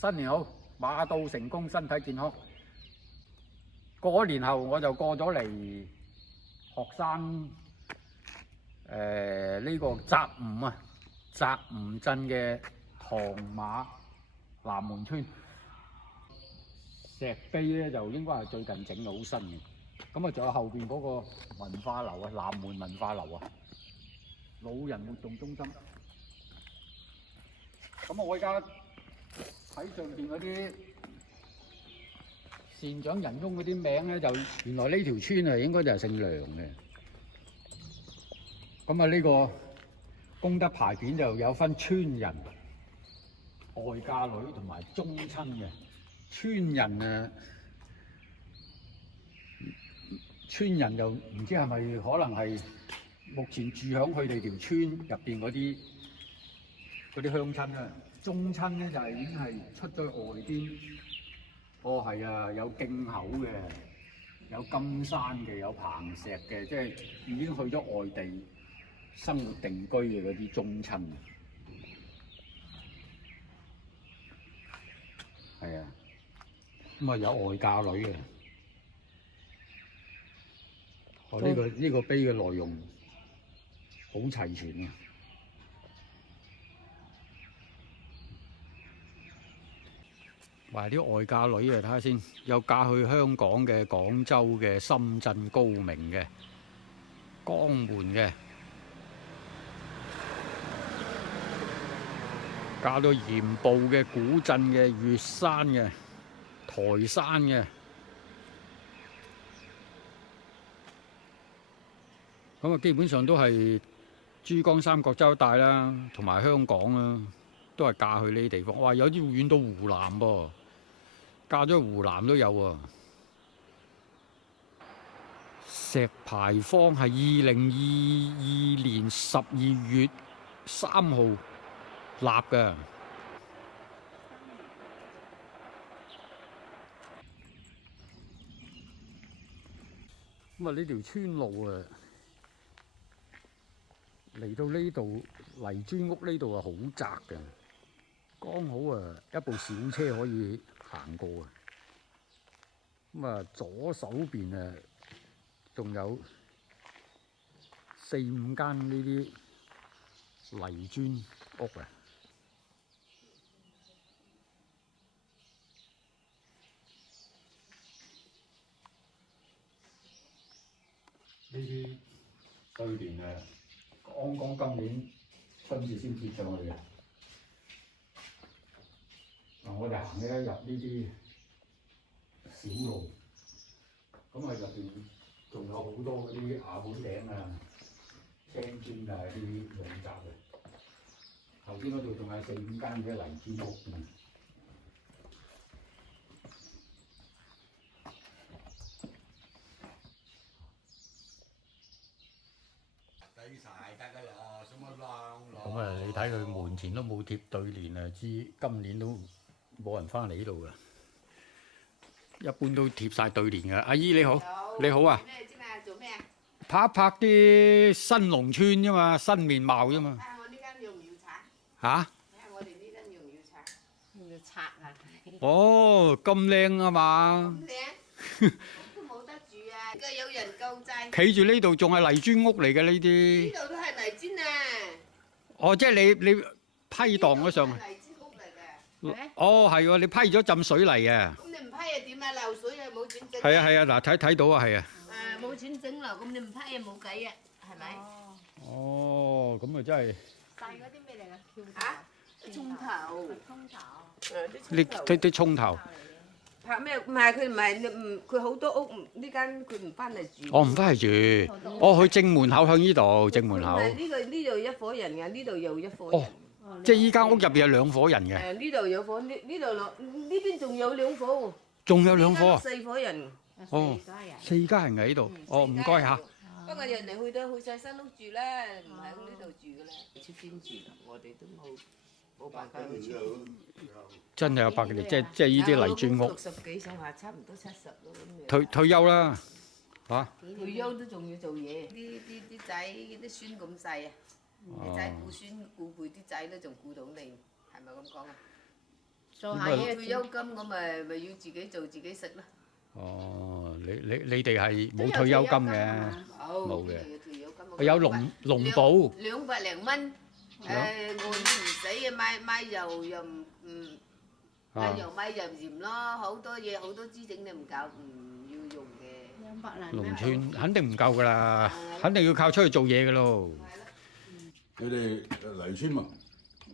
新年好，馬到成功，身體健康。過咗年後我就過咗嚟學生呢個澤吳啊，澤吳鎮嘅塘馬南門村石碑咧，就應該係最近整到好新嘅。咁啊，仲有後邊嗰個文化樓啊，南門文化樓啊，老人活動中心。咁我而家睇上邊嗰啲善長人翁嗰啲名咧，就原來呢條村啊，應該就係姓梁嘅。咁啊，呢個功德牌匾就有分村人、外嫁女同埋宗親嘅。村人啊，村人就唔知係咪可能係目前住響佢哋條村入邊嗰啲鄉親啊。宗親咧就係已經係出咗去外邊。哦，係啊，有徑口嘅，有金山嘅，有彭石嘅，即係已經去咗外地生活定居嘅嗰啲宗親。係啊，咁啊有外嫁女嘅。哦，呢個碑嘅內容好齊全啊！話啲外嫁女啊，睇下先，有嫁去香港嘅、廣州嘅、深圳、高明嘅、江門嘅，嫁到鹽步嘅、古鎮嘅、粵山嘅、台山嘅。咁啊，基本上都係珠江三角洲一帶啦，同埋香港啦，都係嫁去呢啲地方。哇，有啲遠到湖南噃，嫁咗湖南都有喎。石牌坊係2022年12月3號立嘅。咁啊，呢條村路啊，嚟到呢度泥磚屋呢度啊，好窄嘅，剛好啊一部小車可以行過啊。咁啊，左手邊啊仲有4、5間呢啲泥磚屋啊。呢啲對聯啊，剛剛今年春節先貼上去嘅。嗱，我哋行咧入呢啲小路，咁啊入邊仲有好多嗰啲瓦碗頂啊、青磚啊啲養雜嘅。頭先嗰度仲有4、5間嘅泥磚屋嘅。咁啊，你睇佢門前都冇貼對聯啊，知今年都冇人翻嚟呢度噶。一般都貼晒對聯噶。阿姨你好，你好啊。咩啫嘛？做咩啊？拍一拍啲新農村啫嘛，新面貌啫嘛。啊！我呢間要唔要拆？嚇？睇下我哋呢間要唔要拆？要拆啊！哦，咁靚啊嘛！咁靚都冇得住啊！而家有人救濟。企住呢度仲係泥磚屋嚟嘅呢呢啲。度都係泥磚啊！哦，即係你批盪咗上去。泥磚屋嚟嘅。哦，係喎，你批咗浸水泥嘅。咁你唔批啊點啊？漏水啊冇錢整。係啊係啊，嗱睇到啊係啊。誒冇錢整樓，咁你唔批啊冇計啊，係咪？哦，咁啊真係。細嗰啲咩嚟㗎？嚇？葱頭。葱頭。啲葱頭。拍咩？唔係佢唔係佢好多屋呢間佢唔翻嚟住。我唔翻嚟住，我去正門口向呢度，正門口。唔係呢度一伙人嘅，呢度又一伙人。哦，即係依間屋入邊有2伙人嘅。誒呢度有伙，呢度落呢邊仲有2伙喎。仲有2伙啊？4伙人。哦，4家人喺度。哦，唔該嚇。不過人哋去晒新屋住啦，唔喺呢度住㗎啦，出邊住啦，我哋都冇辦法去住。真係有百幾年，即係依啲泥磚屋。 60幾上下，差唔多70咯咁樣。退休啦，嚇。退休都仲要做嘢，啲仔啲孫咁細啊，啲仔顧孫顧輩啲仔都仲顧到你，係咪咁講啊？做下嘢退休金我咪要自己做自己食咯。哦，你哋係冇退休金嘅，冇嘅。退休金有農保。200零蚊。我都唔使嘅，買油又唔買油買油鹽咯，好多嘢好多資整你唔夠唔要用嘅。農村肯定唔夠㗎啦，肯定要靠出去做嘢㗎咯。你哋嚟村嘛？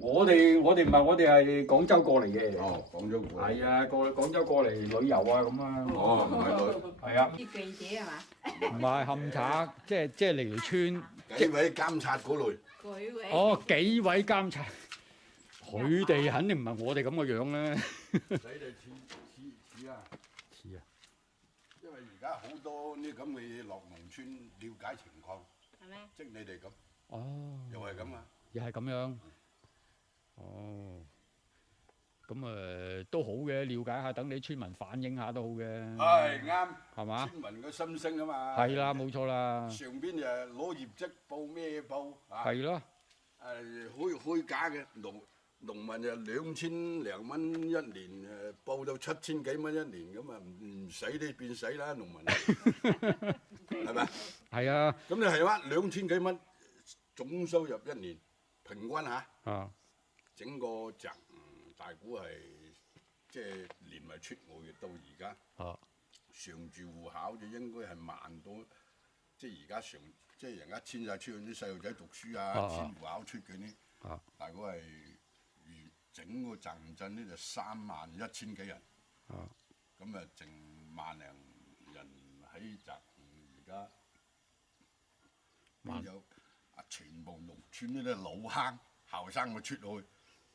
我哋唔係，我哋係廣州過嚟嘅。哦，廣州過嚟。係啊，廣州過嚟旅遊啊咁啊。哦，唔係係啊。啲記者係嘛？唔係冚賊，即係嚟條村。幾位監察嗰類。哦，幾位監察，佢哋肯定唔係我哋咁嘅樣啦。你哋似啊！似啊！因為而家好多呢咁嘅嘢落農村了解情況，係咩？即你哋咁。哦。又係咁啊！又係咁樣。哦。咁都好嘅，了解下，等你村民反映下都好嘅。係啱。係嘛？村民嘅心聲啊嘛。係啦，冇錯啦。上邊就攞業績報咩報啊？係咯。虛假嘅農民就2000零蚊一年，報到7000幾蚊一年咁啊，唔使都變使啦，農民係咪？係啊。咁你係話2000幾蚊總收入一年平均嚇？啊。整個值大估係即係連埋出外嘅到而家。啊。常住戶口就應該係萬到，即係而家即係人家遷晒出去啲細路仔讀書啊，遷戶口出嘅呢，大概係整個鎮鎮呢就31000幾人，咁啊剩萬零人喺集而家，邊有啊？全部農村呢啲老坑後生嘅出去，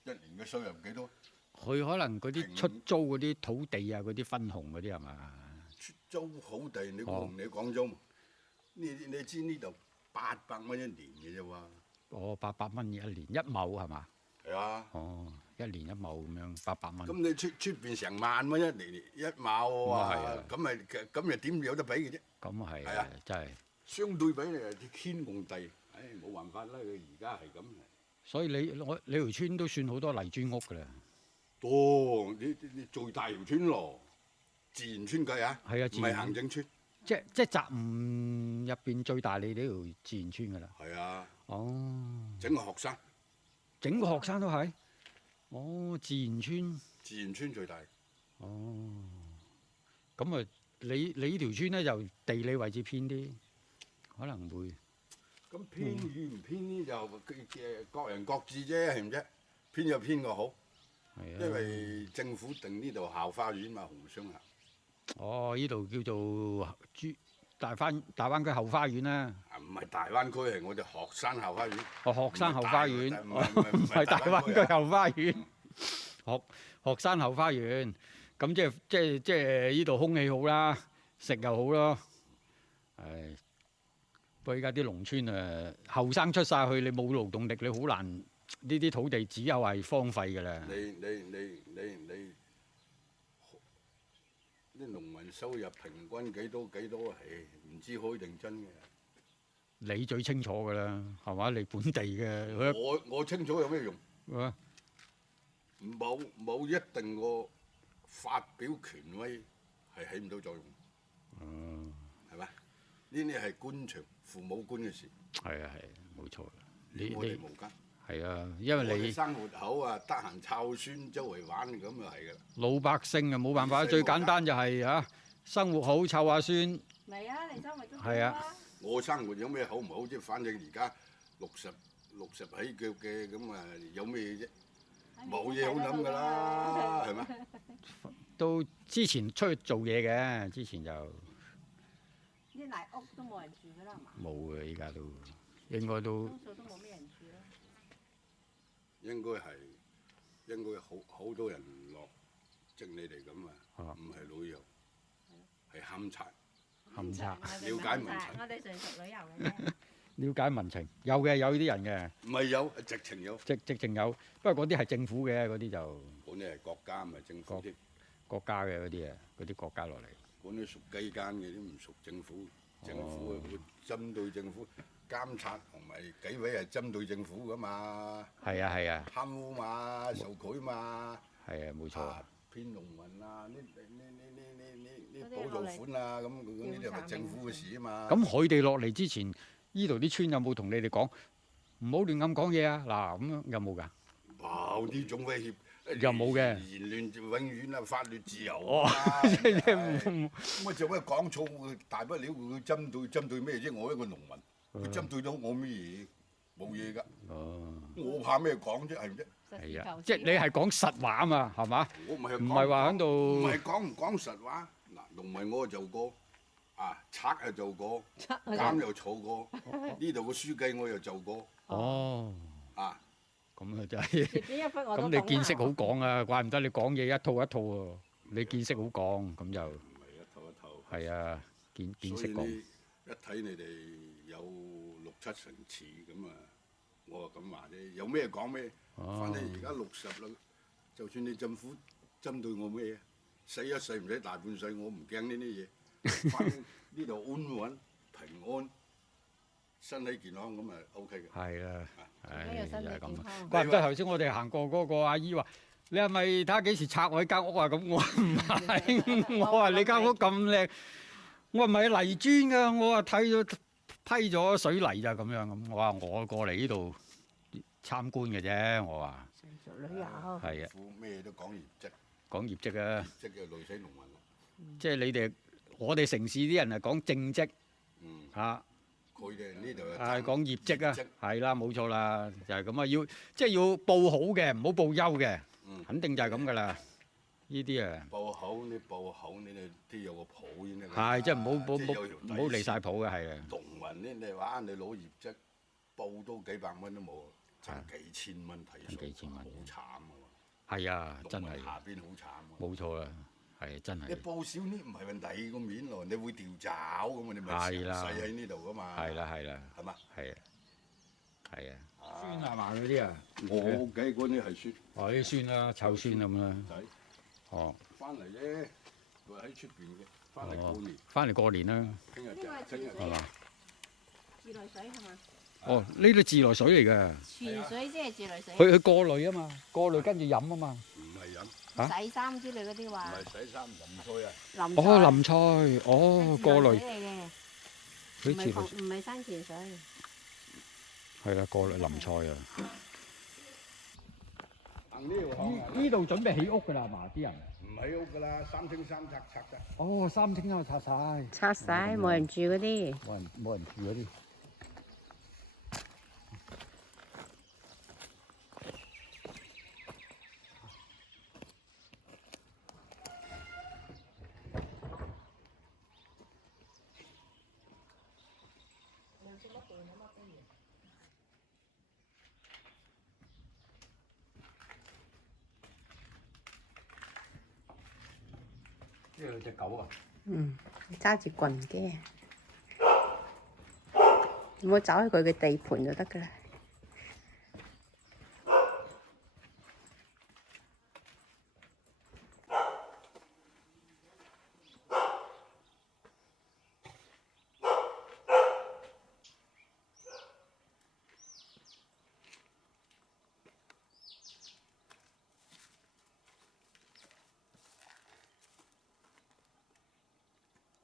一年嘅收入幾多？佢可能嗰啲出租嗰啲土地啊，嗰啲分紅嗰啲係嘛？出租好地，你同你廣州，你知呢度800蚊一年嘅啫喎。哦，800蚊一年一畝係嘛？係啊。哦，一年一畝咁樣800蚊。咁你出邊成萬蚊一年一畝喎，咁咪點有得比嘅啫？咁係。係啊，真係。相對比你係天共地，唉冇辦法啦，佢而家係咁。所以你條村都算好多泥磚屋㗎啦。多，你最大條村咯，自然村計啊，係啊，唔係行政村。即係集吳入邊最大你呢條自然村㗎啦。係啊。哦。整個學生。整個學生都係。哦，自然村。自然村最大。哦。咁啊，你呢條村咧就地理位置偏啲，可能會。咁偏與唔偏呢？就各人各志啫，係唔啫？偏就偏個好。係啊。因為政府定呢度校花園嘛，紅雙校。哦，呢度叫做大灣區後花園啦。唔係大灣區，係我哋學生後花園。哦，學生後花園，唔係大灣區後花園。學生後花園，咁即係呢度空氣好啦，食又好咯。係。不過依家啲農村後生出晒去，你冇勞動力，你好難呢啲土地只有係荒廢㗎啦。你啲農民收入平均幾多？唔知虛定真嘅。你最清楚㗎啦，係嘛？你本地嘅。我清楚有咩用？啊！冇一定個發表權威係起唔到作用。係咪？呢啲係官場父母官嘅事。係啊，冇錯。我哋無間。係啊，因為你生活好啊，得閒湊孫周圍玩咁就係㗎啦。老百姓啊冇辦法，最簡單就係嚇生活好，湊下孫。咪啊，你生活都係啊。我生活有咩好唔好啫？反正而家60起腳嘅咁啊，有咩啫？冇嘢好諗㗎啦，係咪？都之前出去做嘢嘅，之前就。啲泥屋都冇人住㗎啦，係嘛？冇嘅，依家都應該都。多數都冇咩人住啦。應該好多人落，即你哋咁啊，唔係旅遊，係勘察。勘察。了解民情。我哋純屬旅遊嘅啫。了解民情，有嘅有呢啲人嘅。唔係有，直情有。直情有，不過嗰啲係政府嘅，嗰啲就。嗰啲係國家，唔係政府啲。國家嘅嗰啲啊，嗰啲國家落嚟。嗰啲屬雞奸嘅，都唔屬政府。政府會針對政府監察，同埋紀委係針對政府噶嘛。係啊。貪污嘛，受賄嘛。係啊，冇錯啊。偏農民啊，呢補助款啊，咁呢啲係政府嘅事啊嘛。咁佢哋落嚟之前，呢度啲村有冇同你哋講唔好亂咁講嘢啊？嗱，咁樣有冇㗎？冇呢種威脅。又冇嘅言論就永遠啊法律自由哦，咁我做咩講錯？大不了佢針對咩啫？我一個農民，佢針對到我咩嘢？冇嘢㗎。哦，我怕咩講啫？係唔啫？係啊，即係你係講實話啊嘛，係嘛？我唔係話喺度。唔係講唔講實話。嗱，農民我做過，賊又做過，監又坐過，呢度個書記我又做過。哦。啊。咁啊真係，咁你見識好廣啊，怪唔得你講嘢一套一套喎。你見識好廣，咁就唔係一套一套。係啊，見識廣。一睇你哋有6、7成似咁啊，我話咁話啫，有咩講咩。反正而家60啦，就算你政府針對我咩，死一世唔使大半世，我唔驚呢啲嘢。反正呢度安穩平安。身體健康咁咪 OK 嘅。係啦，就係咁。怪唔得頭先我哋行過嗰個阿姨話：你係咪睇下幾時拆我間屋啊？咁我話唔係，我話你間屋咁靚，我話唔係泥磚㗎，我話批咗水泥咋咁樣咁。我話我過嚟呢度參觀嘅啫，我話。成熟旅遊。係啊。咩都講業績。講業績啊！業績就累死農民啦。即係你哋，我哋城市啲人係講正職。嚇。佢哋呢度係講業績啊，係啦，冇錯啦，就係咁啊，即係要報好嘅，唔好報優嘅，肯定就係咁噶啦，呢啲啊。報好你報好，你哋都有個譜先得。係，即係唔好離晒譜嘅，係啊。農民呢，你話你攞業績報都幾百蚊都冇，賺幾千蚊睇數，幾千蚊，好慘啊！係啊，真係。下邊好慘。冇錯啦。係真係。你報少啲唔係問題個面咯，你會調找咁啊？你咪細喺呢度噶嘛。係啦。係嘛？係啊。係啊。酸係嘛嗰啲啊？我屋企嗰啲係酸。哦，啲酸啦，臭酸咁啦。哦。翻嚟啫，佢喺出邊嘅，翻嚟過年。翻嚟過年啦。聽日係嘛？自來水係嘛？哦，呢啲自來水嚟㗎。泉水即係自來水。佢過濾啊嘛，過濾跟住飲啊嘛。唔係飲。洗衫之類嗰啲話。唔係洗衫，淋菜啊。淋菜，過濾。唔係山泉水。係啦，過濾淋菜啊。呢度準備起屋㗎啦，係嘛啲人？唔起屋㗎啦，3清3拆㗎。哦，3清3拆晒。拆晒，冇人住嗰啲。冇人住嗰啲。呢度隻狗啊！揸住棍嘅，唔好走喺佢嘅地盤就得㗎啦。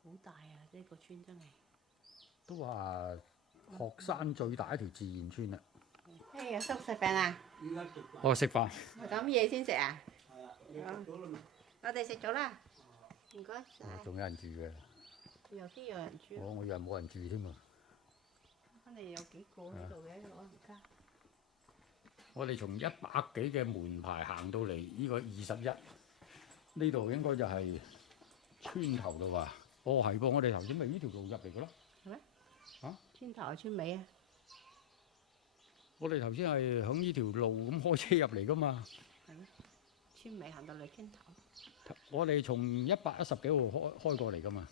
好大啊！呢個村真係。都話學山最大一條自然村啦。阿叔食飯啊？我食飯。咁夜先食啊？係啊。我哋食咗啦。唔該晒。仲有人住嘅。有啲有人住。我以為冇人住添啊。肯定有幾個喺度嘅老人家。我哋從100幾嘅門牌行到嚟呢個21，呢度應該就係村頭啦喎。哦，係噃，我哋頭先咪呢條路入嚟嘅咯。係咩？嚇？村頭村尾啊？我哋頭先係響呢條路咁開車入嚟噶嘛。係咩？村尾行到嚟村頭。我哋從110幾號開過嚟噶嘛。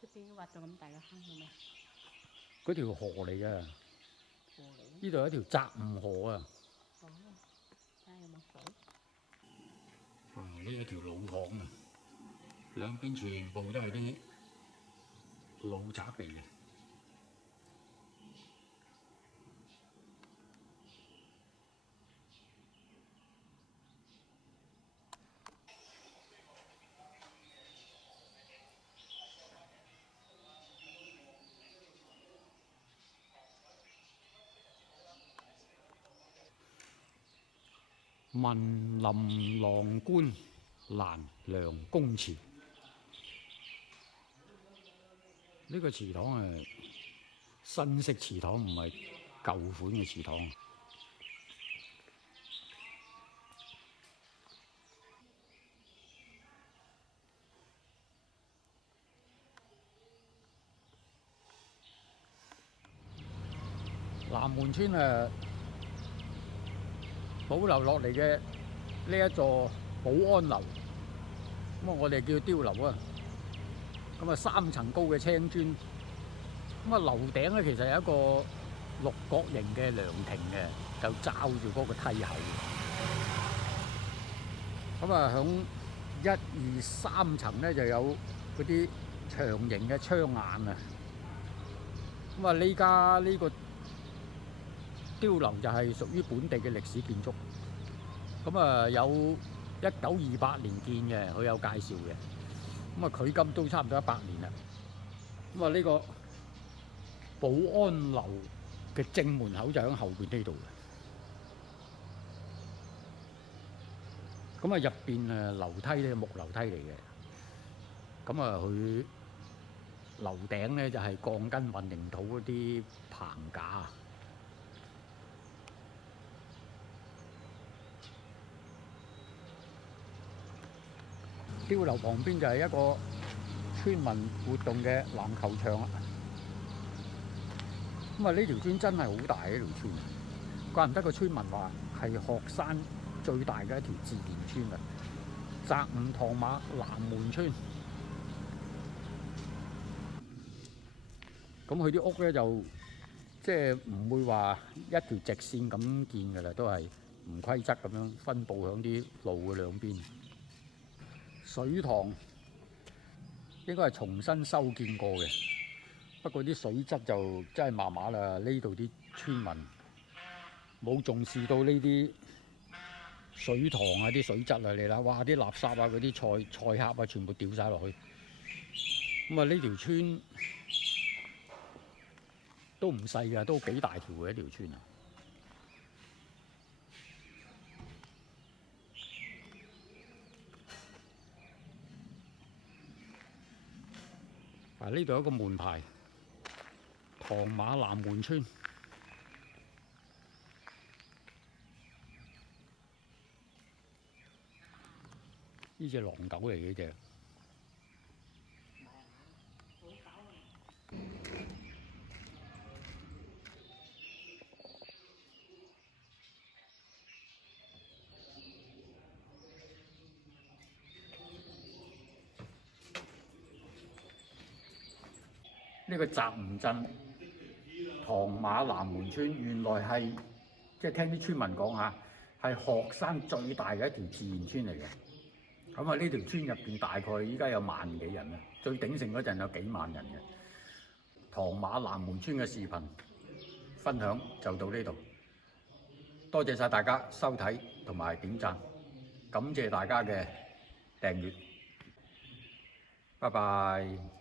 佢邊挖到咁大個坑嘅咩？嗰條河嚟嘅。河嚟。呢度有一條澤吳河啊。哦，睇下有冇水。呢一條老巷啊，兩邊全部都係啲老宅嚟嘅。文林郎官蘭良公祠。呢個祠堂係新式祠堂，唔係舊款嘅祠堂。南門村保留落嚟嘅呢一座保安樓，咁我哋叫碉樓啊。咁3層高嘅青磚，咁樓頂咧其實有一個六角形嘅涼亭嘅，就罩住嗰個梯口。咁響1、2、3層咧就有嗰啲長形嘅窗眼啊。咁呢家呢個碉樓就係屬於本地嘅歷史建築。咁有1928年建嘅，佢有介紹嘅。距今都差唔多100年啦。呢個保安樓嘅正門口就喺後邊呢度嘅。入邊樓梯咧木樓梯嚟嘅。佢樓頂咧就係鋼筋混凝土嗰啲棚架。碉樓旁邊就係一個村民活動嘅籃球場啦。呢條村真係好大嘅一條村，怪唔得個村民話係鶴山最大嘅一條自然村啊！澤吳唐馬南門村。佢啲屋咧就即係唔會話一條直線咁建㗎啦，都係唔規則咁樣分佈響啲路嘅兩邊。水塘應該係重新修建過嘅，不過啲水質就真係麻麻啦。呢度啲村民冇重視到呢啲水塘啊、啲水質啊，你睇，哇！啲垃圾啊、嗰啲菜盒啊，全部掉晒落去。呢條村都唔細㗎，都幾大條嘅一條村啊！呢度有一個門牌，唐馬南門村。呢隻狼狗嚟嘅啫。呢個澤吳鎮唐馬南門村原來係即係聽啲村民講下，係鶴山最大嘅一條自然村嚟嘅。呢條村入邊大概依家有1萬幾人啦，最鼎盛嗰陣有幾萬人嘅。唐馬南門村嘅視頻分享就到呢度，多謝晒大家收睇同埋點讚，感謝大家嘅訂閱，拜拜。